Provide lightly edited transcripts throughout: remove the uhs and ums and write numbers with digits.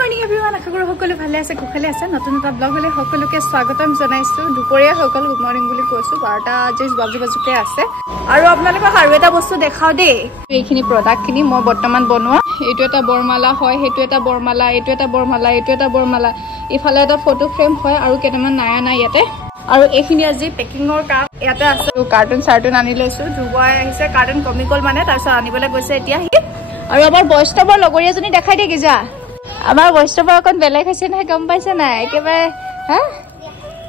morning everyone. আশা কৰো সকলো ভালে আছে কুশলে আছে নতুন এটা ব্লগ হলে সকলোকে স্বাগতম জনাইছো দুপৰীয়া সকলো গুড মৰ্নিং বুলি কৈছো 12টা যেজ বাজুকে আছে আৰু আপোনালোকক আৰু এটা বস্তু দেখাও দেই এইখিনি প্ৰডাক্ট খিনি মই বৰ্তমান বনোৱা এইটো এটা বৰমালা হয় হেতু এটা বৰমালা এইটো এটা বৰমালা এইটো এটা বৰমালা ইফালে এটা ফটো ফ্ৰেম হয় আৰু কেটামান নায়া নাই ইয়াতে আৰু এইখিনি আজি পেকিংৰ কাম ইয়াতে আছে কাৰ্টুন সাৰ্টুন আনি লৈছো দুবাই আহিছে কাৰ্টুন কমি গল মানে তাৰছত আনিবলৈ গৈছে এতিয়া আৰু আমাৰ বৈষ্ণৱৰ লগৰীয়াজনী দেখাই দে কিজা আমাৰ বৈষ্ণৱৰ অকন বেলেগ হৈছে নাই গম পাইছে নাই একেবাৰে হা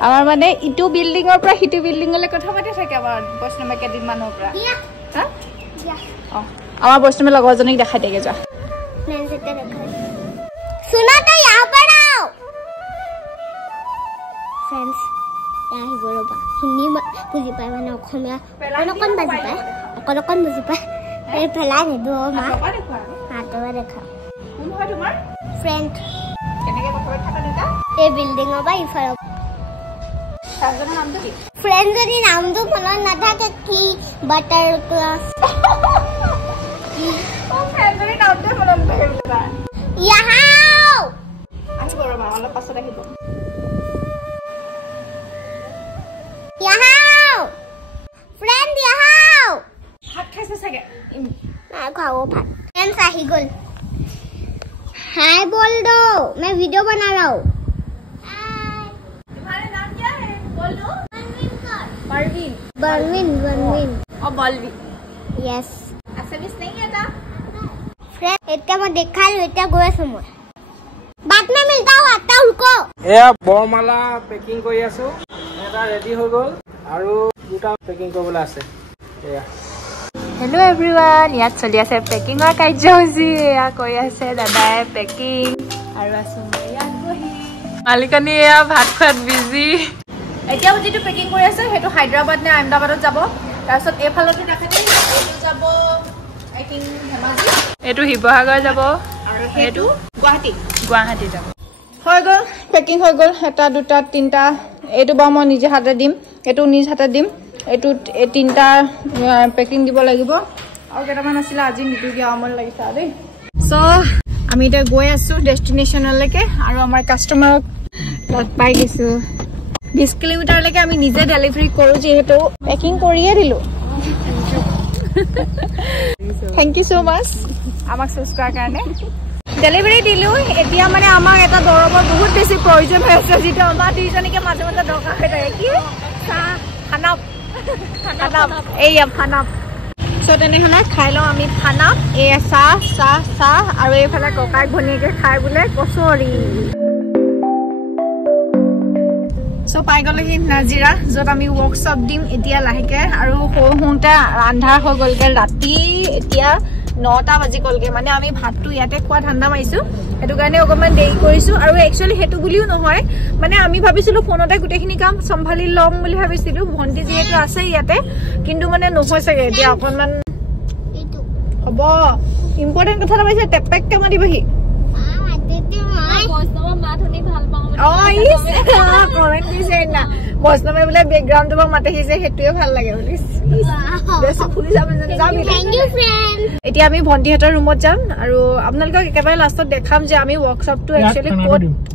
আমাৰ মানে ইটো বিল্ডিংৰ পৰা হিটো বিল্ডিংলৈ কথা পাতি থাকে আমাৰ বৈষ্ণৱে কেদিন মানৰ পৰা হা আমাৰ বৈষ্ণৱৰ লগৰজনীক দেখাই দে কিজা सुना तो यहाँ पर आओ फ्रेंड्स यहाँ ही बोलो बा हिंदी बुझी पाए मैंने অসমীয়া অকন বুজি পায় অকন বুজি পায় এই পেলাই নিদো মা হাতবা দেখা কোন হয় তোমাৰ ফ্ৰেন্ড কেনেকে কথা কথা দিতা এই বিল্ডিং বা ইফাল সাজনৰ নামটো কি ফ্ৰেন্ডৰ নামটো মনত নাথাকে কি বাটাৰ ক্লাস ও ফ্ৰেন্ডৰ নামটো মনত নাথাকে यहाँ आही बरोबर मला पासत আহিব यहाँ फ्रेंड यहाँ भात खाइছে सगे ना खाओ भात फ्रेंड्स आही गल हाय बोल दो मैं वीडियो बना रहा हूं हाय तुम्हारा नाम क्या है बोल दो परवीन परवीन परवीन और बलवीन यस असमिस नहीं आता फ्रेंड इतना मैं देखा लो इतना गोया समझ बाद में मिलता हूं आता उनको এয়া বৰমালা পেকিং কৰি আছো এটা ৰেডি হৈ গল আৰু দুটা পেকিং কৰিবলৈ আছে এয়া हेलो एवरीवन ইয়াত চলি আছে পেকিংৰ কাৰ্যসূচী এয়া কৰি আছে দাদাই পেকিং আৰু আছো ইয়াত বহি মালিকানী এয়া ভাত খোৱাত বিজি এতিয়া যেটো পেকিং কৰি আছে হেতু হায়দৰাবাদ নে আহমেদাবাদত যাব তাৰছত এফালটো দেখাতে এটো যাব আই থিং হেমাজি এটো হিবহাগৰ যাব আৰু হেতু গুৱাহাটী যাব হৈ গল পেকিং হৈ গল এটা দুটা তিনটা এটো বা মই নিজে হাতে দিম এটো নিজ হাতে দিম এটো এই তিনটা পেকিং দিব লাগিব আৰু কেটামান আছিল আজি নিদু গিয়া আমল লাগিছে দেই সো আমি এটা গৈ আছো ডেস্টিনেশনলৈকে আৰু আমাৰ কাস্টমাৰক লগ পাই গৈছো 20 কিলোমিটাৰ লৈকে আমি নিজে ডেলিভাৰি কৰো যেহেতু পেকিং কৰিয়ে দিলো থ্যাংক ইউ সো মাচ আমাক সাবস্ক্ৰাইব কাৰণে ডেলিভাৰি দিলো এতিয়া মানে আমাক এটা দৰবৰ বহুত বেছি প্ৰয়োজন হৈ আছে যেটা আমাৰ দুইজনীকে মাজে মাজে দৰকাৰ হৈ থাকে কি খানাপ এই খানাপ সো তেনেহলে খাই লওঁ আমি খানাপ এই চাহ আৰু এইফালে ককাই ঘনীয়েকে খাই বোলে কচৰি সো পাই গ'লেহি নাজিৰা য'ত আমি ৱৰ্কশ্বপ দিম এতিয়া লাহেকে আৰু হোঁতে আন্ধাৰ হৈ গ'লগে ৰাতি এতিয়া 9টা বাজি গ'লগে মানে আমি ভাতটো ইয়াতে খোৱা ঠাণ্ডা মাৰিছো এটো কাৰণে অকমান দেৰি কৰিছো আৰু একচুয়ালি হেতু বুলিও নহয় মানে আমি ভাবিছিলো ফোনতে গুটেখিনি কাম সম্ভালি লম বুলি ভাবিছিলো ভন্টি যেটো আছে ইয়াতে কিন্তু মানে নহৈছেগে এতিয়া অকমান এইটো হ'ব ইম্পৰ্টেন্ট কথা ভাবিছে টেপেক কাম দিবহি কমেন্ট দিছে না বৈষ্ণৱে বোলে বেকগ্ৰাউণ্ডটো বা মাতে হিছে হেতুৱে ভাল লাগে বুলি বেছি ফুলি যাবে যাবি থ্যাংক ইউ ফ্ৰেন্ড এতিয়া আমি ভন্টিহঁতৰ ৰুমত যাম আৰু আপোনালোকক একেবাৰে লাষ্টত দেখাম যে আমি ৱৰ্কশ্বপটো একচুয়ালি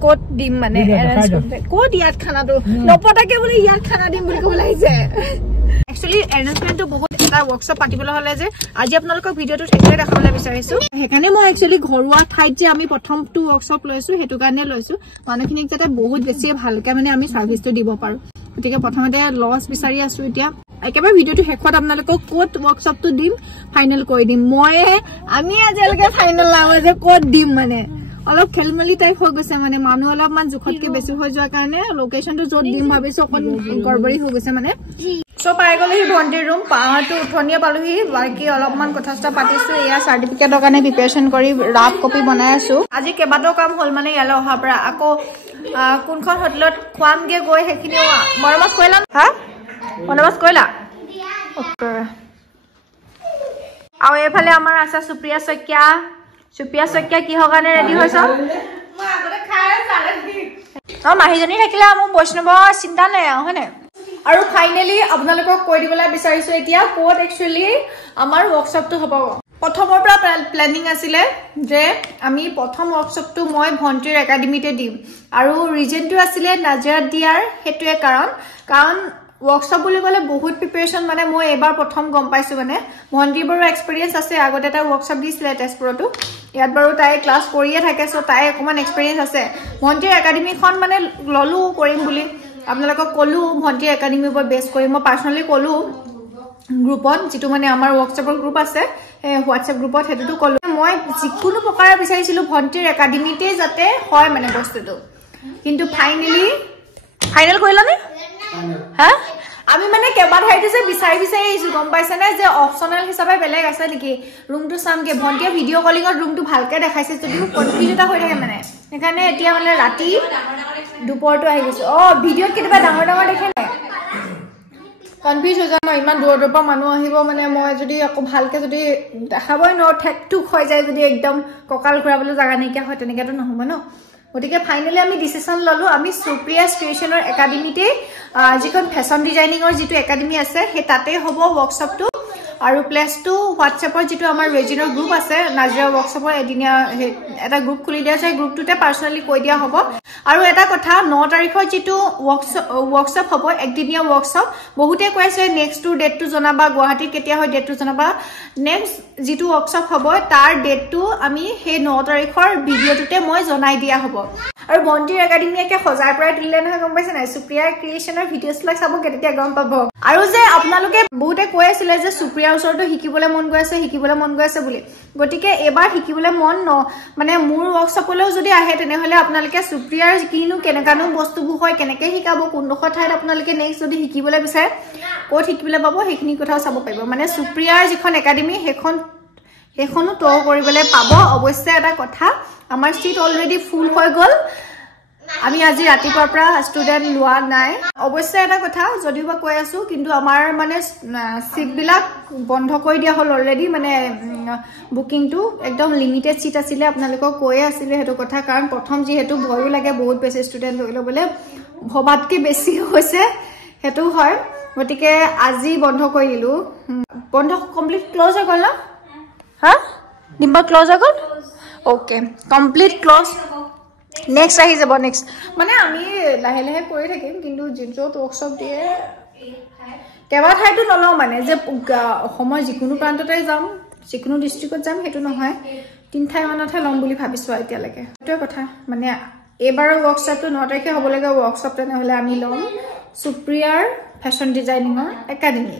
কোড দিম মানে কোড ইয়াত খানাটো নপটাকে বোলে ইয়াত খানা দিম বুলি ক'ব লাগিছে একচুয়ালি এনাউন্সমেন্টটো বহুত এটা ৱৰ্কশ্বপ পাতিবলৈ হলে যে আজি আপোনালোকক ভিডিওটো ঠিকৰে দেখাবলৈ বিচাৰিছো হেকানে মই একচুয়ালি ঘৰুৱা ঠাইত যে আমি প্ৰথমটো ৱৰ্কশ্বপ লৈছো হেতু কাৰণে লৈছো মানুহখিনিক যাতে বহুত বেছি ভালকে মানে আমি সাৰ্ভিসটো দিব পাৰো গতিকে প্ৰথমতে লস বিচাৰি আছো এতিয়া একেবাৰে ভিডিওটো শেষত আপোনালোকক কোড ৱৰ্কশ্বপটো দিম ফাইনেল কৰি দিম মই আমি আজিলৈকে ফাইনেল নাও যে কোড দিম মানে অলপ খেলমলি টাইপ হৈ গৈছে মানে মানুহ অলপমান জুখতকে বেছি হৈ যোৱাৰ কাৰণে লোকেশনটো য'ত দিম ভাবিছো অকন গৰবৰি হৈ গৈছে মানে সো পাই গ'লেহি ভন্টিৰ ৰুম পাহাৰটো উঠনিয়ে পালোহি বাকি অলপমান কথাটা পাতিছো এয়া চাৰ্টিফিকেটৰ কাৰণে প্ৰিপাৰেচন কৰি ৰাফ কপি বনাই আছো আজি কেবাটো কাম হ'ল মানে ইয়ালে অহাৰ পৰা আকৌ কোনখন হোটেলত খুৱামগে গৈ হেখিনি মৰমাছ কইলা হা মৰমাছ কইলা ওকে আৰু এফালে আমাৰ আছে সুপ্ৰিয়া শইকীয়া কি হগানে ৰেডি হৈছ মই আগতে খাই চালে মাহিজনী থাকিলে মোৰ বৈষ্ণৱ চিন্তা নাই হয়নে আৰু ফাইনালি আপোনালোকক কৈ দিবলৈ বিচাৰিছো এতিয়া কোড একচুয়ালি আমাৰ ৱৰ্কশ্বপটো হ'ব প্ৰথমৰ পৰা প্লেনিং আছিলে যে আমি প্ৰথম ৱৰ্কশ্বপটো মই ভণ্টিৰ একাডেমিতে দিম আৰু ৰিজনটো আছিলে নাজিৰাত দিয়াৰ হেতুৱে কাৰণ ৱৰ্কশ্বপ বুলি ক'লে বহুত প্ৰিপাৰেচন মানে মই এবাৰ প্ৰথম গম পাইছো মানে ভণ্টিৰ বাৰু এক্সপেৰিয়েন্স আছে আগতে এটা ৱৰ্কশ্বপ দিছিলে তেজপুৰতো ইয়াত বাৰু তাই ক্লাছ কৰিয়ে থাকে সো তাই অকমান এক্সপেৰিয়েন্স আছে ভণ্টিৰ একাডেমিখন মানে ললো কৰিম বুলি আপোনালোকক কলো ভণ্টিৰ একাডেমিৰ ওপৰত বেছ কৰি মই পাৰ্সনালি কলো গ্ৰুপত যেটো মানে আমাৰ ৱৰ্কশ্বপৰ গ্ৰুপ আছে হোৱাটছএপ গ্ৰুপত হেতুটো কলো মই যিকোনো প্ৰকাৰে বিচাৰিছিলো ভণ্টিৰ একাডেমিতে যাতে হয় মানে বস্তুটো কিন্তু ফাইনেল কৰিলানে হা আমি মানে কেবা ঠাইতে যে বিচাৰি আহিছো গম পাইছে না যে অপচনেল হিচাপে বেলেগ আছে নেকি ৰুমটো সামকে ভণ্টিয়ে ভিডিও কলিঙত ৰুমটো ভালকে দেখাইছে যদিও কনফিউজ এটা হৈ থাকে মানে এখানে এতিয়া মানে ৰাতি দুপৰটো আহি গৈছে ভিডিওত কিবা ডাঙৰ দেখে নাই কনফিউজ হৈ যাম ইমান দূৰৰ পৰা মানুহ আহিব মানে মই যদি আকৌ ভালকে যদি দেখাবই ন ঠেকটুক হৈ যায় যদি একদম ককাল ঘূৰাবলৈ জাগা নাইকিয়া হয় তেনেকেতো নহব ন গতিকে ফাইনালি আমি ডিসিশন ললো আমি সুপ্ৰিয়া ক্ৰিয়েচনৰ একাডেমিতে যিখন ফ্যাশন ডিজাইনিংৰ যেটো একাডেমি আছে হে তাতে হ'ব ওয়াৰ্কশ্বপটো আৰু প্লেসটো হোৱাটছএপৰ যেটো আমাৰ ৰেজিনৰ গ্ৰুপ আছে নাজিৰা ওয়াৰ্কশ্বপৰ এদিনিয়া এটা গ্ৰুপ খুলি দিয়া আছে গ্ৰুপটোতে পাৰ্সনালি কৈ দিয়া হ'ব আৰু এটা কথা 9 তাৰিখৰ যেটো ওয়াৰ্কশ্বপ হ'ব একদিনিয়া ওয়াৰ্কশ্বপ বহুতে কৈছে নেক্সট ডেটটো জনাবা গুৱাহাটীত কেতিয়া হয় ডেটটো জনাবা নেক্সট যেটো ওয়াৰ্কশ্বপ হ'ব তাৰ ডেটটো আমি হে 9 তাৰিখৰ ভিডিওটোতে মই জনাই দিয়া হ'ব আৰু ভণ্টিৰ একাডেমিকে সজাই পৰাই দিলে নহয় গম পাইছে নাই সুপ্ৰিয়া ক্ৰিয়েচনৰ ভিডিওছ লাগ চাব কেতিয়া গম পাব আৰু যে আপোনালোকে বহুতে কৈ আছিল যে সুপ্ৰিয়াৰ ওচৰটো শিকিবলৈ মন গৈ আছে বুলি গতিকে এবাৰ শিকিবলৈ মন ন মানে মোৰ ওয়াৰ্কশ্বপলৈও যদি আহে তেনেহলে আপোনালোকে সুপ্ৰিয়াৰ কিনো কেনেকানো বস্তুবোৰ হয় কেনেকৈ শিকাব কোনডোখৰ ঠাইত আপোনালোকে নেক্সট যদি শিকিবলৈ বিচাৰে ক'ত শিকিবলৈ পাব সেইখিনি কথাও চাব পাৰিব মানে সুপ্ৰিয়াৰ যিখন একাডেমি সেইখনো তো কৰিবলৈ পাব অৱশ্যে এটা কথা আমাৰ সিট অলৰেডি ফুল হৈ গল আমি আজি ৰাতিপুৱাৰ পৰা ষ্টুডেন্ট লোৱা নাই অৱশ্যে এটা কথা যদিওবা কৈ আছো কিন্তু আমাৰ মানে সিট বিলাক বন্ধ কৰি দিয়া হল অলৰেডি মানে বুকিংটো একদম লিমিটেড সিট আছিল আপোনালোকক কৈ আছিল হেতু কথা কাৰণ প্ৰথম যি হেতু ভয়ও লাগে বহুত বেছি ষ্টুডেন্ট লৈ লবলে ভবাতকে বেছি হৈছে হেতু হয় গতিকে আজি বন্ধ কৰি দিলো বন্ধ কমপ্লিট ক্লোজ হৈ গল না হা ডিম্বা ক্লোজ হৈ গল ওকে কমপ্লিট ক্লোজ নেক্সট আহি যাব নেক্সট মানে আমি লাহে লাহে কৰি থাকিম কিন্তু য'ত ওয়াৰ্কশ্বপ দিয়ে কেবা ঠাইতো নলও মানে যে অসমৰ যিকোনো প্ৰান্ততে যাম যিকোনো ডিস্ট্ৰিক্টত যাম হেতু নহয় তিন ঠাই মানতহে লম বুলি ভাবিছো এতিয়ালৈকে এটোই কথা মানে এবাৰ ওয়াৰ্কশ্বপটো 9 তাৰিখে হ'ব লাগে ওয়াৰ্কশ্বপ তেনেহলে আমি লম সুপ্ৰিয়াৰ ফ্যাশন ডিজাইনিংৰ একাডেমি